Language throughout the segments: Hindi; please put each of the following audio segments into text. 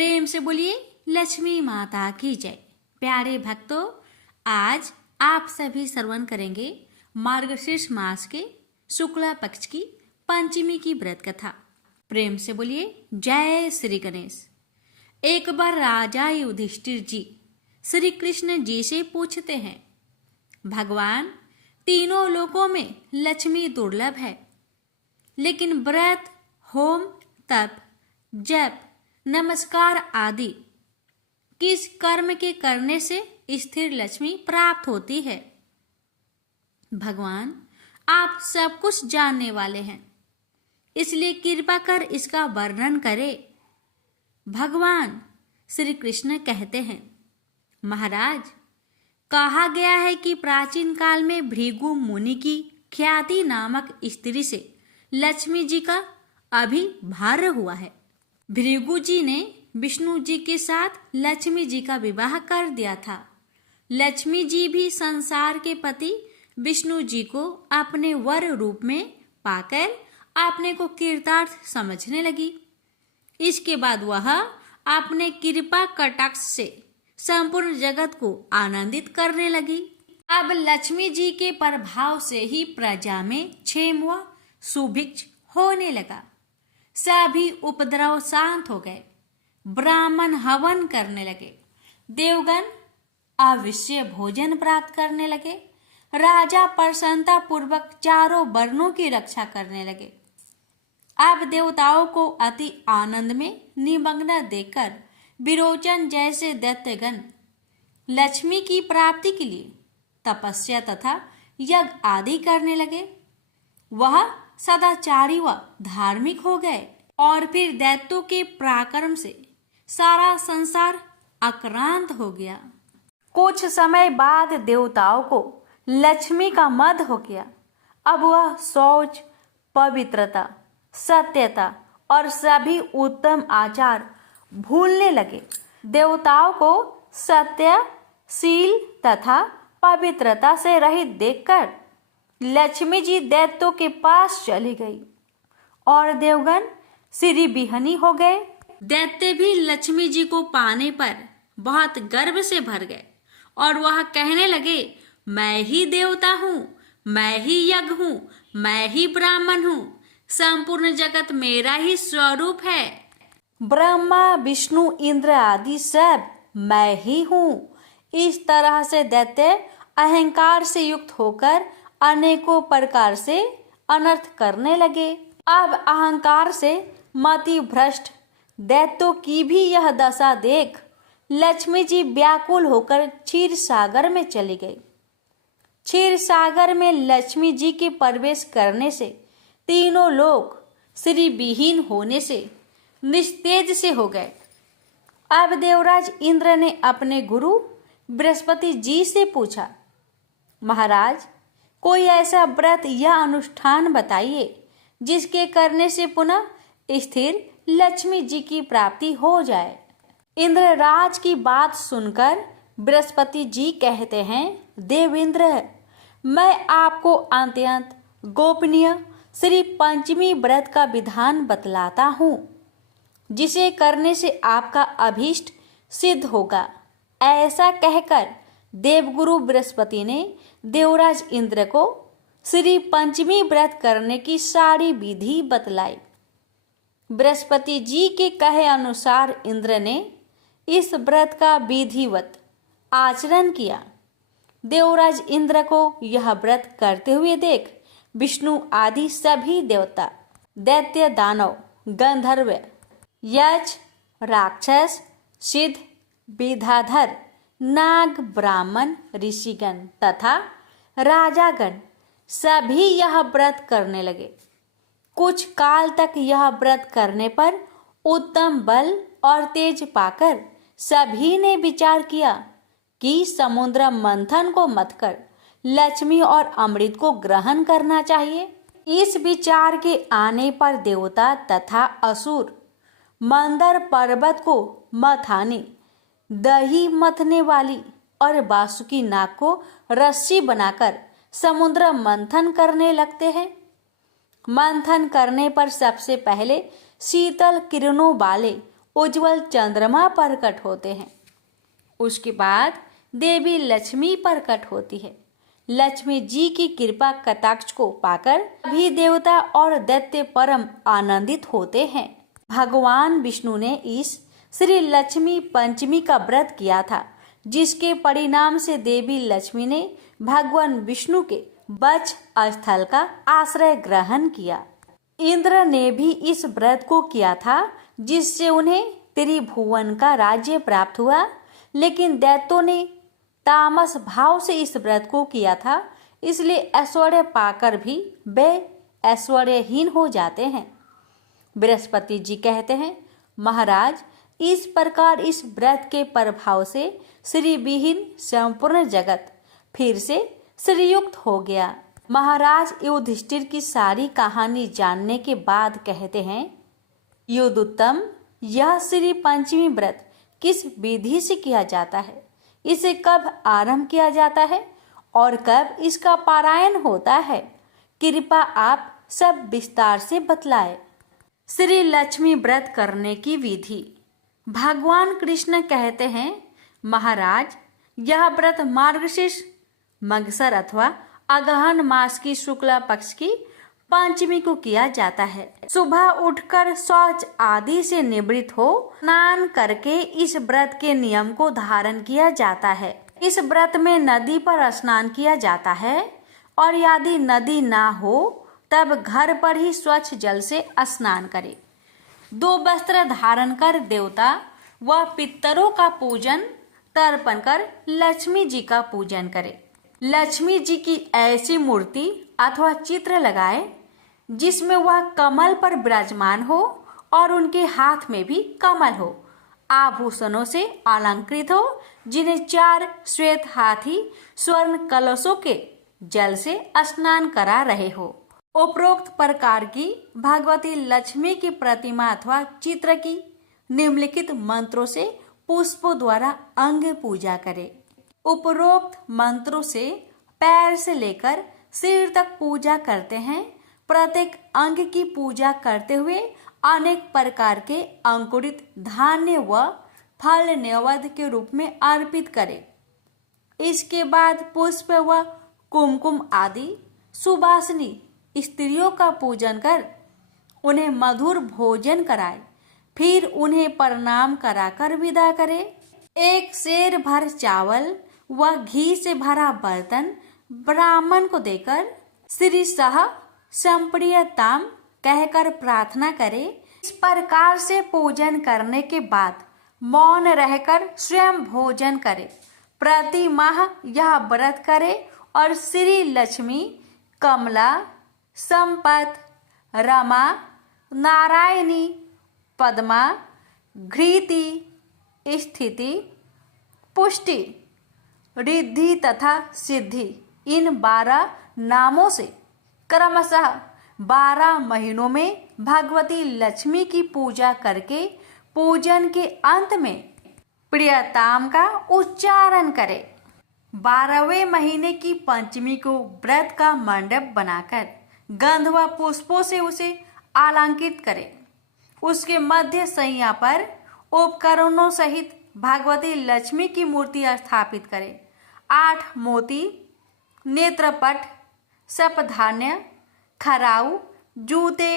प्रेम से बोलिए लक्ष्मी माता की जय। प्यारे भक्तों, आज आप सभी श्रवण करेंगे मार्गशीर्ष मास के शुक्ला पक्ष की पंचमी की व्रत कथा। प्रेम से बोलिए जय श्री गणेश। एक बार राजा युधिष्ठिर जी श्री कृष्ण जी से पूछते हैं, भगवान, तीनों लोकों में लक्ष्मी दुर्लभ है, लेकिन व्रत, होम, तप, जप, नमस्कार आदि किस कर्म के करने से स्थिर लक्ष्मी प्राप्त होती है? भगवान, आप सब कुछ जानने वाले हैं, इसलिए कृपा कर इसका वर्णन करें। भगवान श्री कृष्ण कहते हैं, महाराज, कहा गया है कि प्राचीन काल में भृगु मुनि की ख्याति नामक स्त्री से लक्ष्मी जी का अभिभार्य हुआ है। भृगु जी ने विष्णु जी के साथ लक्ष्मी जी का विवाह कर दिया था। लक्ष्मी जी भी संसार के पति विष्णु जी को अपने वर रूप में पाकर अपने को कृतार्थ समझने लगी। इसके बाद वह अपने कृपा कटाक्ष से संपूर्ण जगत को आनंदित करने लगी। अब लक्ष्मी जी के प्रभाव से ही प्रजा में क्षेम व सुभिक्ष होने लगा। सभी उपद्रव शांत हो गए। ब्राह्मण हवन करने लगे। देवगण अवश्य भोजन प्राप्त करने लगे। राजा प्रसन्नता पूर्वक चारों वर्णों की रक्षा करने लगे। अब देवताओं को अति आनंद में निमग्न देखकर विरोचन जैसे दैत्यगण लक्ष्मी की प्राप्ति के लिए तपस्या तथा यज्ञ आदि करने लगे। वह सदाचारी व धार्मिक हो गए और फिर दैत्यों के पराक्रम से सारा संसार आक्रांत हो गया। कुछ समय बाद देवताओं को लक्ष्मी का मद हो गया। अब वह शौच, पवित्रता, सत्यता और सभी उत्तम आचार भूलने लगे। देवताओं को सत्य, शील तथा पवित्रता से रहित देखकर लक्ष्मी जी दैत्यों के पास चली गई और देवगण श्री बिहनी हो गए। दैत्य भी लक्ष्मी जी को पाने पर बहुत गर्व से भर गए और वह कहने लगे, मैं ही देवता हूँ, मैं ही यज्ञ हूँ, मैं ही ब्राह्मण हूँ, संपूर्ण जगत मेरा ही स्वरूप है। ब्रह्मा, विष्णु, इंद्र आदि सब मैं ही हूँ। इस तरह से दैत्य अहंकार से युक्त होकर अनेकों प्रकार से अनर्थ करने लगे। अब अहंकार से मति भ्रष्ट दैत्यों की भी यह दशा देख लक्ष्मी जी व्याकुल होकर क्षीर सागर में चली गई। क्षीर सागर में लक्ष्मी जी के प्रवेश करने से तीनों लोग श्री विहीन होने से निस्तेज से हो गए। अब देवराज इंद्र ने अपने गुरु बृहस्पति जी से पूछा, महाराज, कोई ऐसा व्रत या अनुष्ठान बताइए जिसके करने से पुनः स्थिर लक्ष्मी जी की प्राप्ति हो जाए। इंद्रराज की बात सुनकर बृहस्पति जी कहते हैं, देवेंद्र, मैं आपको अत्यंत गोपनीय श्री पंचमी व्रत का विधान बतलाता हूँ, जिसे करने से आपका अभीष्ट सिद्ध होगा। ऐसा कहकर देवगुरु बृहस्पति ने देवराज इंद्र को श्री पंचमी व्रत करने की सारी विधि बतलाई। बृहस्पति जी के कहे अनुसार इंद्र ने इस व्रत का विधिवत आचरण किया। देवराज इंद्र को यह व्रत करते हुए देख विष्णु आदि सभी देवता, दैत्य, दानव, गंधर्व, यक्ष, राक्षस, सिद्ध, विद्याधर, नाग, ब्राह्मण, ऋषिगण तथा राजागण सभी यह व्रत करने लगे। कुछ काल तक यह व्रत करने पर उत्तम बल और तेज पाकर सभी ने विचार किया कि समुद्र मंथन को मत कर लक्ष्मी और अमृत को ग्रहण करना चाहिए। इस विचार के आने पर देवता तथा असुर मंदर पर्वत को मथाने, दही मथने वाली और वासुकी नाग को रस्सी बनाकर समुद्र मंथन करने लगते हैं। मंथन करने पर सबसे पहले शीतल किरणों वाले उज्जवल चंद्रमा प्रकट होते हैं। उसके बाद देवी लक्ष्मी प्रकट होती है। लक्ष्मी जी की कृपा कटाक्ष को पाकर सभी देवता और दैत्य परम आनंदित होते हैं। भगवान विष्णु ने इस श्री लक्ष्मी पंचमी का व्रत किया था, जिसके परिणाम से देवी लक्ष्मी ने भगवान विष्णु के वक्ष स्थल का आश्रय ग्रहण किया। इंद्र ने भी इस व्रत को किया था, जिससे उन्हें त्रिभुवन का राज्य प्राप्त हुआ, लेकिन दैत्यों ने तामस भाव से इस व्रत को किया था, इसलिए ऐश्वर्य पाकर भी वे ऐश्वर्यहीन हो जाते हैं। बृहस्पति जी कहते हैं, महाराज, इस प्रकार इस व्रत के प्रभाव से श्री विहीन संपूर्ण जगत फिर से श्रीयुक्त हो गया। महाराज युधिष्ठिर की सारी कहानी जानने के बाद कहते हैं, युद्धोत्तम, यह श्री पंचमी व्रत किस विधि से किया जाता है, इसे कब आरंभ किया जाता है और कब इसका पारायण होता है, कृपा आप सब विस्तार से बतलाए। श्री लक्ष्मी व्रत करने की विधि। भगवान कृष्ण कहते हैं, महाराज, यह व्रत मार्गशीर्ष मगसर अथवा अगहन मास की शुक्ला पक्ष की पंचमी को किया जाता है। सुबह उठकर शौच आदि से निवृत्त हो स्नान करके इस व्रत के नियम को धारण किया जाता है। इस व्रत में नदी पर स्नान किया जाता है और यदि नदी ना हो तब घर पर ही स्वच्छ जल से स्नान करे। 2 वस्त्र धारण कर देवता व पितरों का पूजन तर्पण कर लक्ष्मी जी का पूजन करे। लक्ष्मी जी की ऐसी मूर्ति अथवा चित्र लगाए जिसमें वह कमल पर विराजमान हो और उनके हाथ में भी कमल हो, आभूषणों से अलंकृत हो, जिन्हें 4 श्वेत हाथी स्वर्ण कलशों के जल से स्नान करा रहे हो। उपरोक्त प्रकार की भगवती लक्ष्मी की प्रतिमा अथवा चित्र की निम्नलिखित मंत्रों से पुष्पों द्वारा अंग पूजा करे। उपरोक्त मंत्रों से पैर से लेकर सिर तक पूजा करते हैं। प्रत्येक अंग की पूजा करते हुए अनेक प्रकार के अंकुरित धान्य व फल नैवेद्य के रूप में अर्पित करें। इसके बाद पुष्प व कुमकुम आदि सुवासिनी स्त्रियों का पूजन कर उन्हें मधुर भोजन कराए, फिर उन्हें प्रणाम कराकर विदा करे। 1 सेर भर चावल व घी से भरा बर्तन ब्राह्मण को देकर श्री सह संप्रियताम कहकर प्रार्थना करे। इस प्रकार से पूजन करने के बाद मौन रहकर स्वयं भोजन करे। प्रति माह यह व्रत करे और श्री लक्ष्मी, कमला, संपत, रमा, नारायणी, पद्मा, घृति, स्थिति, पुष्टि, रिद्धि तथा सिद्धि इन 12 नामों से क्रमशः 12 महीनों में भगवती लक्ष्मी की पूजा करके पूजन के अंत में प्रियताम का उच्चारण करे। 12वें महीने की पंचमी को व्रत का मंडप बनाकर गंध व पुष्पों से उसे अलंकृत करे। उसके मध्य सैया पर उपकरणों सहित भगवती लक्ष्मी की मूर्ति स्थापित करे। 8 मोती, नेत्रपट, सपधान्य, खराऊ, जूते,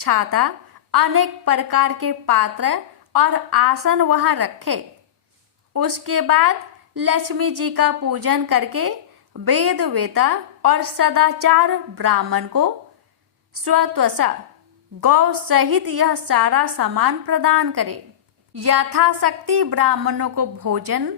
छाता, अनेक प्रकार के पात्र और आसन वहां रखे। उसके बाद लक्ष्मी जी का पूजन करके वेद वेता और सदाचार ब्राह्मण को स्वत्वसा गौ सहित यह सारा सामान प्रदान करे। यथाशक्ति ब्राह्मणों को भोजन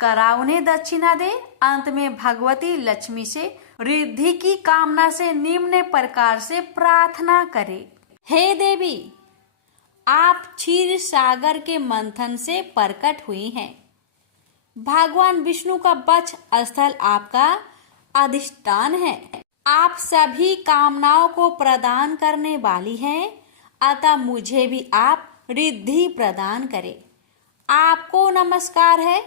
करा, उन्हें दक्षिणा दे। अंत में भगवती लक्ष्मी से रिद्धि की कामना से निम्न प्रकार से प्रार्थना करे। हे देवी, आप क्षीर सागर के मंथन से प्रकट हुई हैं। भगवान विष्णु का वक्ष स्थल आपका अधिष्ठान है। आप सभी कामनाओं को प्रदान करने वाली हैं, अतः मुझे भी आप रिद्धि प्रदान करें। आपको नमस्कार है।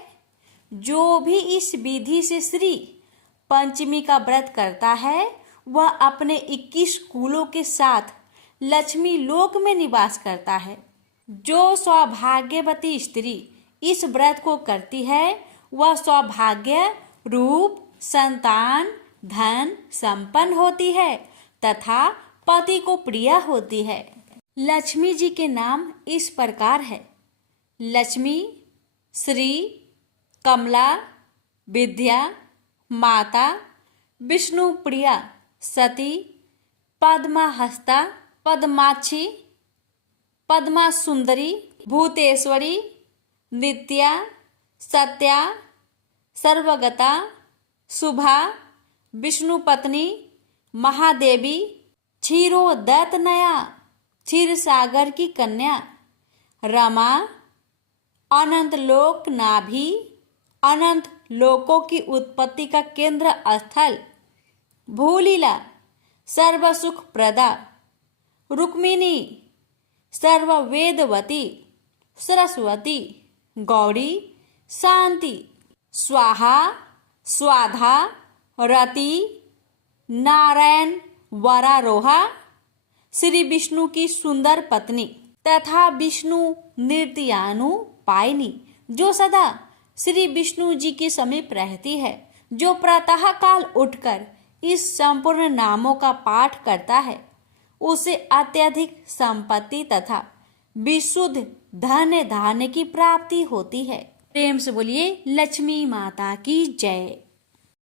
जो भी इस विधि से श्री पंचमी का व्रत करता है वह अपने 21 कुलों के साथ लक्ष्मी लोक में निवास करता है। जो सौभाग्यवती स्त्री इस व्रत को करती है वह सौभाग्य, रूप, संतान, धन संपन्न होती है तथा पति को प्रिय होती है। लक्ष्मी जी के नाम इस प्रकार है: लक्ष्मी, श्री, कमला, विद्या, माता, विष्णु प्रिया, सती, पद्महस्ता, पद्माक्षी, पद्मा सुंदरी, भूतेश्वरी, नित्या, सत्या, सर्वगता, शुभा, विष्णु पत्नी, महादेवी, क्षीरोदतनया, क्षीर सागर की कन्या, रमा, अनंत लोक नाभि, अनंत लोकों की उत्पत्ति का केंद्र स्थल, भूलीला, सर्व सुख प्रदा, रुक्मिणी, सर्व वेदवती, सरस्वती, गौरी, शांति, स्वाहा, स्वाधा, रति, नारायण, वरारोहा, श्री विष्णु की सुंदर पत्नी तथा विष्णु नृत्यानु पायनी, जो सदा श्री विष्णु जी के समीप रहती है, जो प्रातः काल उठकर इस संपूर्ण नामों का पाठ करता है, उसे अत्यधिक संपत्ति तथा विशुद्ध धन धान्य की प्राप्ति होती है। प्रेम से बोलिए लक्ष्मी माता की जय।